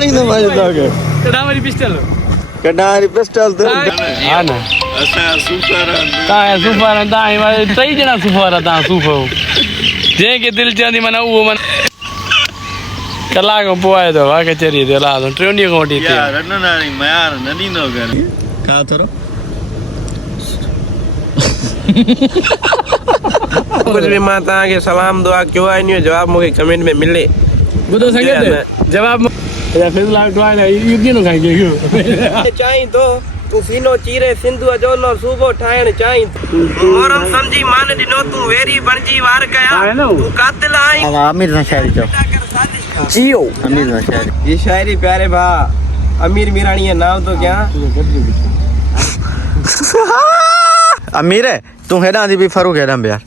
मारी तो मजे तो के कड़ा वाली पिस्टल कडारी पिस्टल तो हां ना असा सुपर ता सुपर ता टई जना सुपर ता सुपर जे के दिल चांदी मना वो मन कलाक पोए तो वा के चरी दे ला तो ट्रेनी कोटी थी यार ननारी यार ननी नो कर का थरो कुछ भी माता के सलाम दुआ क्यों आई नहीं जवाब मुझे कमेंट में मिले बुदो संगत जवाब या फिर लाग तो आने यू किनो खाएंगे क्यों चाहि तो तू सीनो चीरे सिंधु जो नो सूबो ठायण चाहि और हम समझी मान दिनो तू वेरी बनजी वार कया तू कातिल आई आमिर ना शायरी जो जियो आमिर ना शायरी ये शायरी प्यारे भा अमीर मीरानी है नाम तो क्या अमीर है तू हेडा दी भी फरूक हेडा यार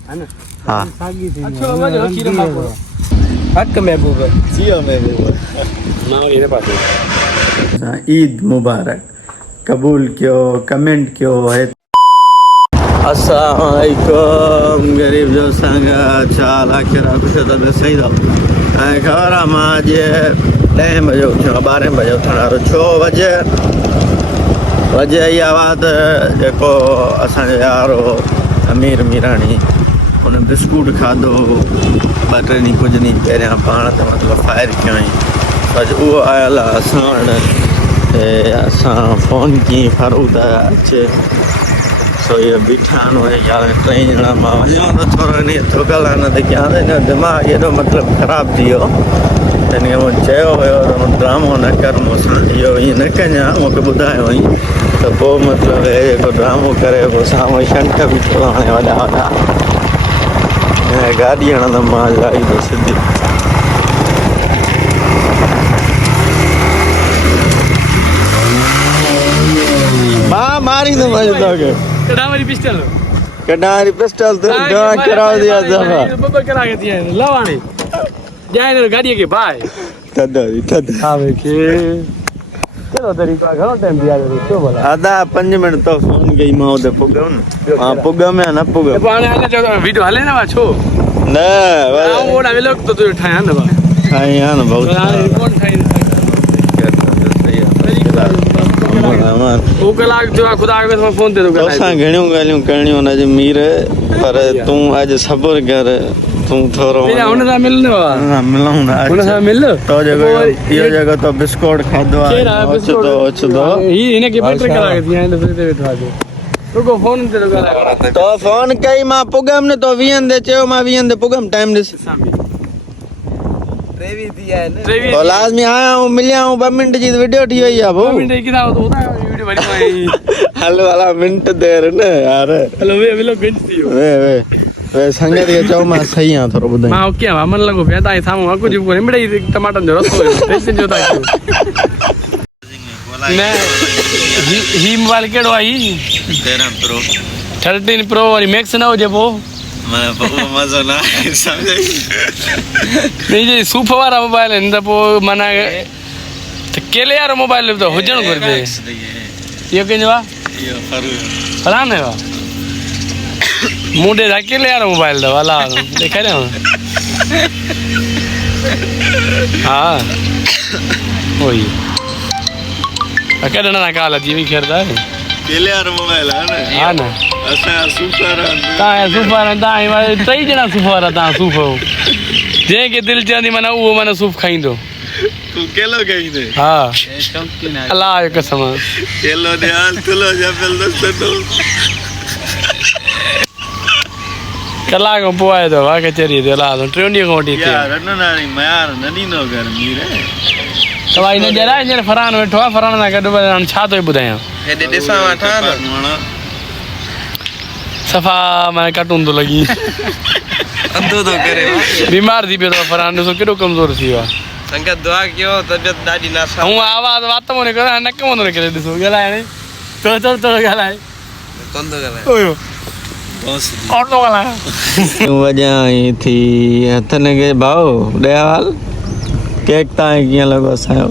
हां अच्छा मजा खीर माको हक महबूब जियो महबूब ना ये बात ईद मुबारक कबूल क्यों कमेंट क्यों है अस्सलाम वालेकुम गरीब जो संग चाल आखिर कुछ तो सही दो घर आज 10 बजे उठा 12 बजे उठा 6 बजे वजह इहा बात जेको असांजो यारो अमीर मीरानी उन बिस्कुट खाधो 2 3 ॾींहं कुझु ॾींहं पहिरियां पाण त मतिलबु फायर कयईं अॼु उहो आयल आहे असां वटि असां फ़ोन कयईं फरूक त अचे सो इहे बीठा आहिनि यार 3 ॼणा मां वञां त थोरो इन थुकल आहे न त कयां त हिन दिमाग़ एॾो मतिलबु ख़राबु थी वियो तॾहिं मूं चयो हुयो त ड्रामो न कर मूंसां इहो ईअं न कजां मूंखे ॿुधायो हुई त पोइ मतिलबु हे जेको ड्रामो करे पोइ साम्हूं शंख बि थोरो हाणे वॾा वॾा हिन गाॾी हणंदमि मां लाई थो सिधी मां मारी थो मज़ो तोखे कड़ा वाली पिस्टल कडारी पिस्टल तो कराओ दिया दफा बब्बर करा के दिया लवाणी जाए ने गाड़ी के बाय थद आवे के चलो तरीका घणो टाइम दिया रे क्यों बोला आधा 5 मिनट तो फोन कई मां ओदे पुगम न हां पुगम है ना पुगम पाने आने जो वीडियो हले ना छो न हां ओडा वेलोक तो ठाया न बा खाई है ना बहुत कौन खाई वो कलाक जो खुदा के मैं फोन दे दूंगा तोसा घणियों गालियों करनियो न जे मीर पर तू आज सब्र कर तू थोरो मेरा हुन सा मिलने बा ना मिलूं ना हुन सा मिल तो जगह ये जगह तो बिस्कुट खादो आ तो ही इने के पेपर करा के दिया ने फिर बैठवा दे रुको फोन दे दूंगा तो फोन कई मां पुगम ने तो 20 दे चयो मां 20 दे पुगम टाइम दिस ट्रेवी दिया है ना तो लाजमी आया हूं मिलिया हूं 2 मिनट जी वीडियो ठी हुई है वो मिनट की था तो होता वीडियो बड़ी भाई हेलो वाला मिनट देर न यार हेलो वे लोग गंज थी वे संगत के चौ मां सही आ थोरो बुधाई मां ओके मन लगो पे ताई सामू कुछ को मिड़ई टमाटर जो रसो टेंशन जो ताई ने ही मोबाइल केड़ो आई 13 प्रो और मैक्स ना हो जे पो मैं बहुत मजा ना समझ नहीं जे सुपर वाला मोबाइल है न पो मना तो केले यार मोबाइल तो होजण कर दे ये केजवा ये फरू फलान है वा मुंडे जा केले यार मोबाइल दा वाला देखा रे हां ओई अकेडना ना काला जीवी खेरदा है केले यार मोबाइल है ना हां ना असा सुपर ता सुपर ता टई जना सुपर ता सुपर जे के दिल चांदी मना वो मना सूफ खाइंदो तू केलो कहीं दे हां अल्लाह कसम केलो ने हाल तुलो जबल दस्तो कलाक पोए तो वा के चरी दे ला तो ट्रेनी कोटी थी यार ननी नो कर मीरे तो भाई ने जरा ने फरान बैठो फरान ना कदो छा तो बुधाया एडे देसा वाठा न सफा मैं कटूं तो लगी अंधो तो करे बीमार थी पे तो फरान सो केडो कमजोर थी वा संगत दुआ क्यों तबियत दादी नासा हूं आवाज बात मोने करे नक मोने करे दिसो गलाय ने तो गलाय कौन तो गलाय ओयो और तो गलाय वजाई थी हथन के भाव दयाल केक ताई किया लगो सायो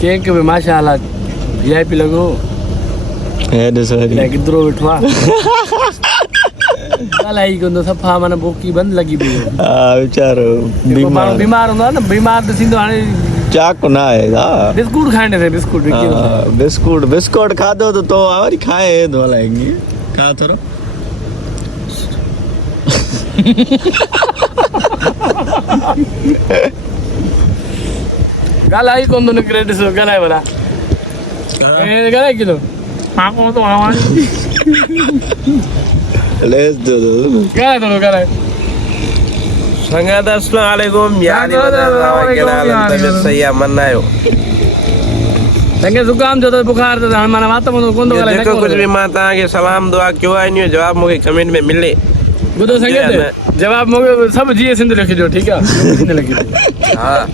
केक में माशाल्लाह वीआईपी लगो है दसरी लेकिन द्रो बिठवा गलाई को सफा माने बोकी बंद लगी भी आ बेचारो बीमार होना ना बीमार तो सिंधु हाने चाकू ना आएगा बिस्कुट खाने थे बिस्कुट बिस्कुट बिस्कुट खा दो तो और खाए दो लाएंगे खा थोड़ा गला ही कौन दोनों क्रेडिट सो गला है बड़ा गला है किलो हाँ कौन तो वहाँ लेस दो गला है दोनों गला है संगत अस्सलाम वालेकुम यार सही मनायो तंगे जुकाम जो तो बुखार तो हमारा माता मुझे कौन तो गला है देखो कुछ भी मां तव्हांखे सलाम दुआ क्यों आई नहीं जवाब मुझे कमेंट में मिले बुधो संगे जवाब मुझे सब जी सिंध लिखी जो ठीक है सिंध लिखी हाँ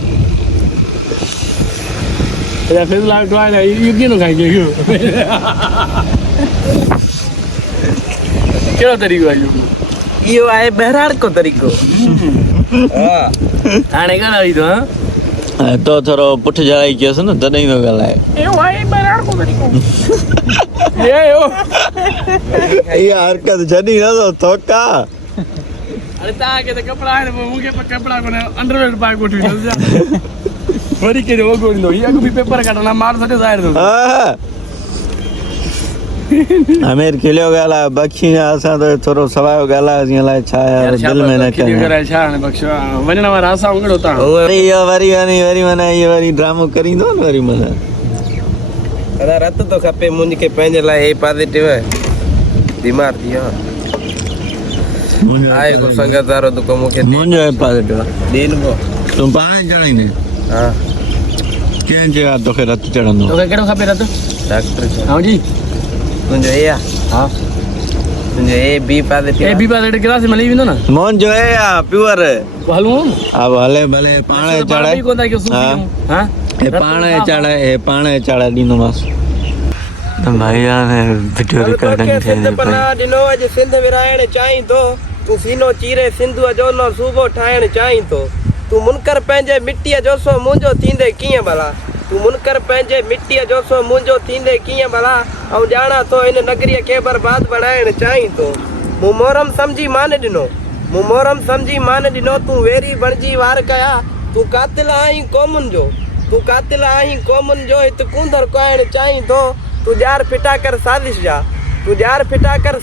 या फिर लाग तो आया ये क्यों खाएंगे क्यों क्या तरीका है यो आए बहराड़ को तरीको हाँ आने का नहीं तो हाँ तो थोरो पुठ जड़ाई कियोसि न तॾहिं थो ॻाल्हाए ये भाई बहराड़ को तरीको ये यो इहा हरकत छॾी नथो थोका अरे ताके तो कपड़ा है मुझे पर कपड़ा को अंडरवेयर पाए कोठी न जा वरी के वो गोली नो ये को भी पेपर काटना मार सटे जाहिर दो अमीर खिलियो ॻाल्हाए बख़्शी असां त थोरो सवायो ॻाल्हाए जीअं लाइ छा यार दिलि में न कयो करे छा ने बख्शो वणन वारा असां उंगड़ो ता इहो वरी माना इहो वरी ड्रामो करींदो न वरी माना अदा रत तो खपे मुंहिंजे खे पंहिंजे लाइ हे पॉजिटिव है बीमार थी वियो आए को संगत वारो तो को मूंखे मुंहिंजो पॉजिटिव ॾेन को तूं पाण चढ़ाईंदे हाँ कंहिं चयो आहे तोखे रतु चढ़ंदो तो केड़ो खपे रत डॉक्टर हां जी तुंहिंजो हे आहे हां तुंहिंजो हे B positive A B pass class में मिली वेंदो ना मुंहिंजो आहे प्योर हलूं अब हले भले पाण चढ़ाए कोन था कि सूफी हां हे पाण चढ़ाए ॾींदोमांसि भाई ने वीडियो रिकॉर्डिंग सिंध पना ॾिनो अॼु सिंध विराइण चाहीं थो तूं सीनो चीरे सिंधुअ जो न सूबो ठाहिण चाहीं थो तूं मुनकर पंहिंजे मिटीअ जो सो मुंहिंजो थींदे कीअं भला तूं मुनकर पंहिंजे मिटीअ जो सो मुंहिंजो थींदे कीअं भला ऐं ॼाणा थो इन नगरीअ खे बर्बाद बणाइण चाहीं थो मूं मोहरम सम्झी मान ॾिनो तूं वेरी बणिजी वार कया तूं कातिल आहीं क़ौमुनि जो हिते कूंदड़ कयाइण चाहीं थो तूं ॼार फिटा कर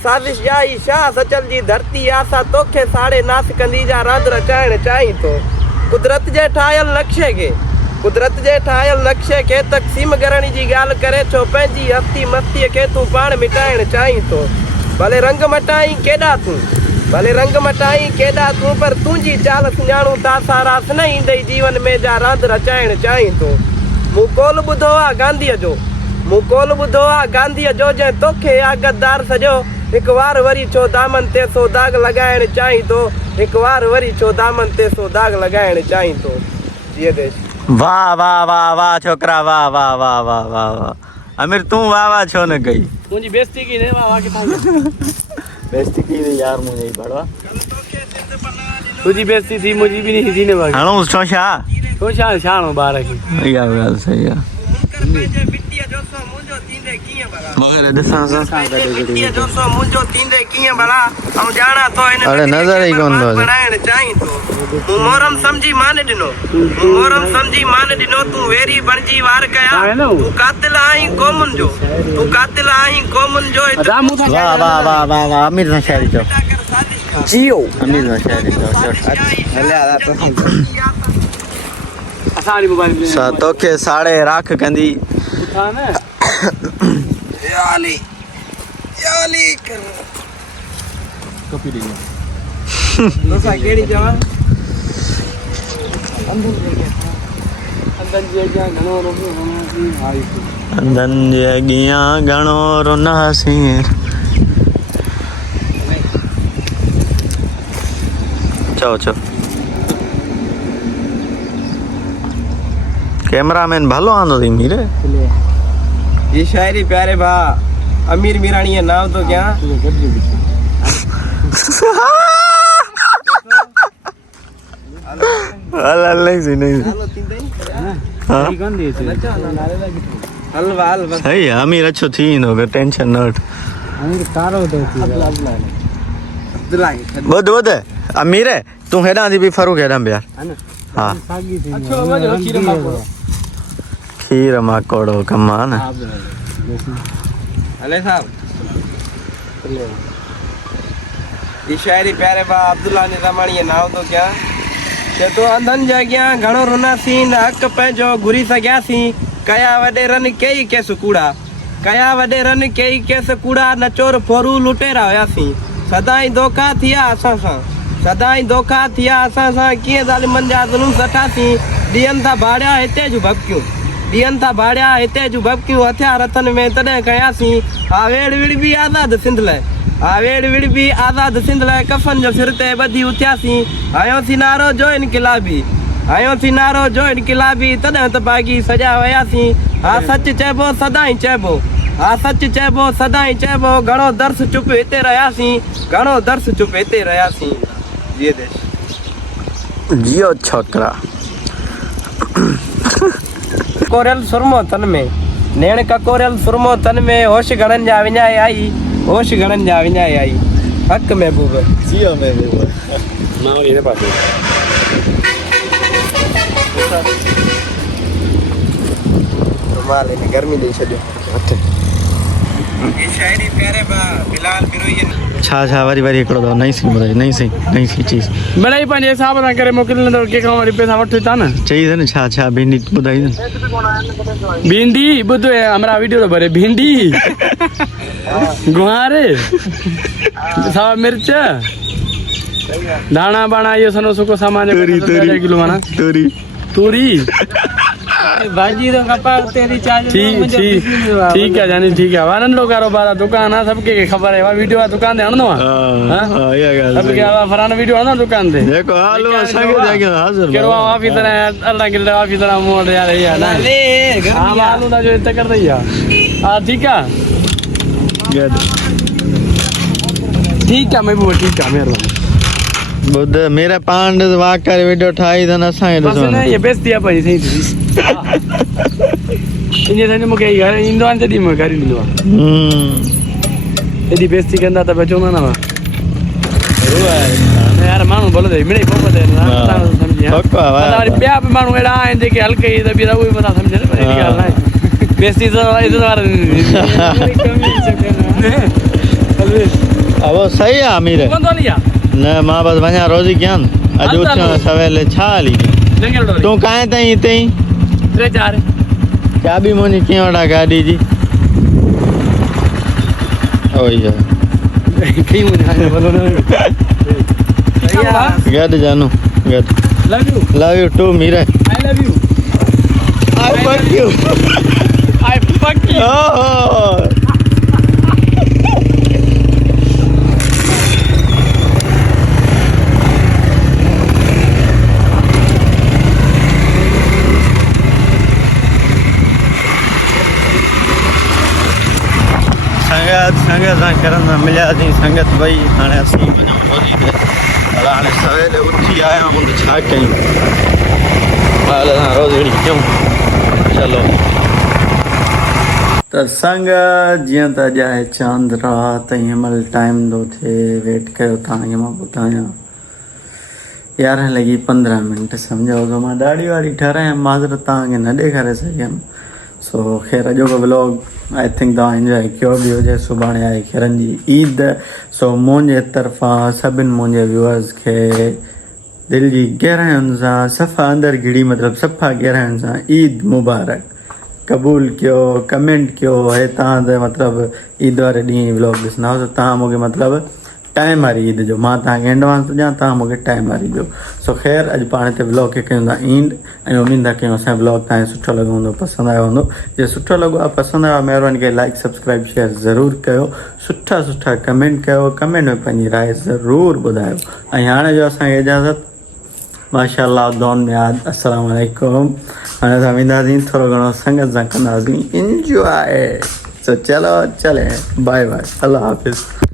साज़िश जा ई शाह सचल जी धरती आसा तोखे साड़े नास कंदी जा रांदि रचाइण चाहीं थो कुदरत जे ठाहियल नक्शे खे तक़सीम करण जी ॻाल्हि करे छो पंहिंजी हस्ती मस्तीअ खे तूं पाण मिटाइण चाहीं थो भले रंग मटाई केॾा तूं पर तुंहिंजी चाल सुञाणूं तासा रास न ईंदई जीवन में जा रांदि रचाइण चाहीं थो मूं कोल ॿुधो आहे गांधीअ जो जंहिं तोखे आ गद्दार सॼो हिकु वार वरी छो दामन ते सो दाग लॻाइण चाहीं थो जीअं देश वाह वाह वाह वाह छोकरा वाह वाह वाह वाह वाह वाह अमीर तूं वाह वाह छो न कई मुझी बेइज्जती की ने वाह के बेइज्जती की यार मुझे ही पड़वा तुझी बेइज्जती थी मुझी भी नहीं थी ने बाकी हाणो छो छा तो शानो बार की इहा ॻाल्हि सही आहे अरे नज़र ई कोन थो अचे मोहरम सम्झी मान ॾिनो तूं वेरी बणिजी वार कया तूं कातिल आहीं क़ौमुनि जो वाह वाह वाह वाह वाह अमीर न शायरी चओ जियो अमीर न शायरी चओ असानी मोबाइल में सा तोखे साड़े राख कंदी था ना याली कर कॉपी ले दोसा केड़ी जवा अंदर जे गया घणो रोनो हमारी भाई अंदन जे गिया घणो रोनासी चओ कैमरामैन भलो आंदो थी मीरे ये शायरी प्यारे भा अमीर मीरानी है नाम तो क्या नहीं हलवा सही है अमीर अच्छो थी नो टेंशन नॉट बुध अमीर तू हेॾां थी बि फरूक हेॾां बि यार हा अच्छो मजो खीर माको खीर माकोड़ो कमान हले साहब ई शायरी प्यारे बा अब्दुल्ला ने रमणीअ नाव तो क्या ते तो अंधन जॻियां घणो रुनासीं न हक़ पंहिंजो घुरी सघियासीं कया वॾे रन कई केस कूड़ा कया वॾे रन कई केस कूड़ा न चोर फोरू लुटेरा हुयासीं सदाई धोखा थिया असां सां सदाई धोखा थिया असां सां कीअं ज़ालिमनि जा ज़ुल्म सठासीं ॾींहंनि था भाड़िया हिते जूं भपकियूं ॾींहंनि था भाड़िया हिते जूं भपकियूं हथियार हथनि में तॾहिं कयासीं आवेड़ विड़ बि आज़ादु सिंध लाइ आवेड़ विड़ बि आज़ादु सिंध लाइ कफ़न जो सिर ते ॿधी उथियासीं हयोसीं नारो जो इनक़िलाबी हयोसीं नारो जो इनक़िलाबी तॾहिं त बाग़ी सॼा वियासीं हा सच चइबो सदाई चइबो हा सच चइबो सदाई चइबो घणो दर्स चुप हिते रहियासीं घणो दर्स चुप हिते रहियासीं जीअं देश जियो छोकरा कोरियल सुरमो तन में नेण ककोरियल सुरमो तन में होश घणनि जा विञाए आई होश घणनि जा विञाए आई हक़ महबूब जियो महबूब मां ये पासे रुमाल ने गर्मी ॾेई छॾियो ये शायरी प्यारे बा बिलाल बिरोई छा वरी हिकिड़ो दफ़ो नई सी चीज़ मिड़ई पंहिंजे हिसाब सां करे मोकिलींदव कंहिंखां वरी पैसा वठो था न चई न छा भिंडी ॿुधाई न भिंडी ॿुध हमरा वीडियो भरे भिंडी गुआरे सावा मिर्च दाणा बाणा इहो सनो सुको सामान किलो माना तूरी भाजी तो कपा तेरी चार्ज ठीक है जानी ठीक है वानन लो कारोबार आहे दुकान आहे सबके के खबर है वा वीडियो आहे दुकान ते हणनो आहे हां ये गाल सबके वा फराना वीडियो हणनो दुकान ते देखो हालो असांखे जाके हाज़िर केरो ऑफिसर है अल्लाह के ऑफिसर मोड यार है ना ले हां मालूम दा जो इतना कर दई हां ठीक है ठीक है महबूब ठीक है मेहरबानी बुध मेरा पांड वाकर वीडियो ठाई दन असांखे बस न ये बेइज्जती आहे भाई सही इने सने मूंखे घर ईंदो आहे तॾहिं मां घर ईंदो आहे एॾी बेइज्जती कंदा त बचो न यार माण्हू भले त मिड़ई पोइ ते सम्झी वरी ॿिया बि माण्हू अहिड़ा आहिनि जेके हल्के त ॿिया उहे मथां सम्झनि पर अहिड़ी ॻाल्हि न आहे बेइज्जती अब वो सही है अमीर न मां बस वञा रोज़ी कयां अॼु उथियो सवेल छा हली तूं काएं ताईं हिते ई 3-4 चाबी मुंहिंजी कीअं वठां गाॾी जी गॾु जानू गॾु love you too Meera I fuck you oh संगत सां करन मिलियासीं संगत भई हाणे असीं रोज़ी ते हाणे सवेल उथी आया आहियूं त छा कयूं हाल असां रोज़ी कयूं चलो त संगत जीअं त अॼु आहे चांद राति ऐं महिल टाइम थो थिए वेट कयो तव्हांखे मां ॿुधायां 11:15 सम्झो त मां ॾाढी वारी ठारायां माज़रत तव्हांखे न ॾेखारे सघियमि सो ख़ैर अॼोको व्लॉग आई थिंक तव्हां इंजॉय कयो बि हुजे सुभाणे आहे खीरनि जी ईद सो मुंहिंजे तरफ़ां सभिनि मुंहिंजे व्यूअर्स खे दिलि जी गहराइयुनि सां सफ़ा अंदरि घिड़ी मतिलबु सफ़ा गहराइयुनि सां ईद मुबारक क़बूल कयो कमेंट कयो हे तव्हां त मतिलबु ईद वारे ॾींहुं व्लॉग ॾिसंदा हुओ त तव्हां मूंखे मतिलबु टाइम वारी ईद जो मां तव्हांखे एडवांस थो ॾियां तव्हां मूंखे टाइम वारी ॾियो सो ख़ैर अॼु पाण हिते व्लॉग खे कयूं था ईंड ऐं उमेद था कयूं असांजो व्लॉग तव्हांखे सुठो लॻो हूंदो पसंदि आयो हूंदो जे सुठो लॻो आहे पसंदि आयो आहे महिरबानी करे लाइक सब्सक्राइब शेयर ज़रूरु कयो सुठा कमेंट कयो कमेंट में पंहिंजी राय ज़रूरु ॿुधायो ऐं हाणे जो असांखे इजाज़त माशाअल्लाह दुआउनि में यादि अस्सलाम वालेकुम हाणे असां वेंदासीं थोरो घणो संगत सां कंदासीं इंजॉय सो चलो चले बाय बाय अल्लाह हाफ़िज़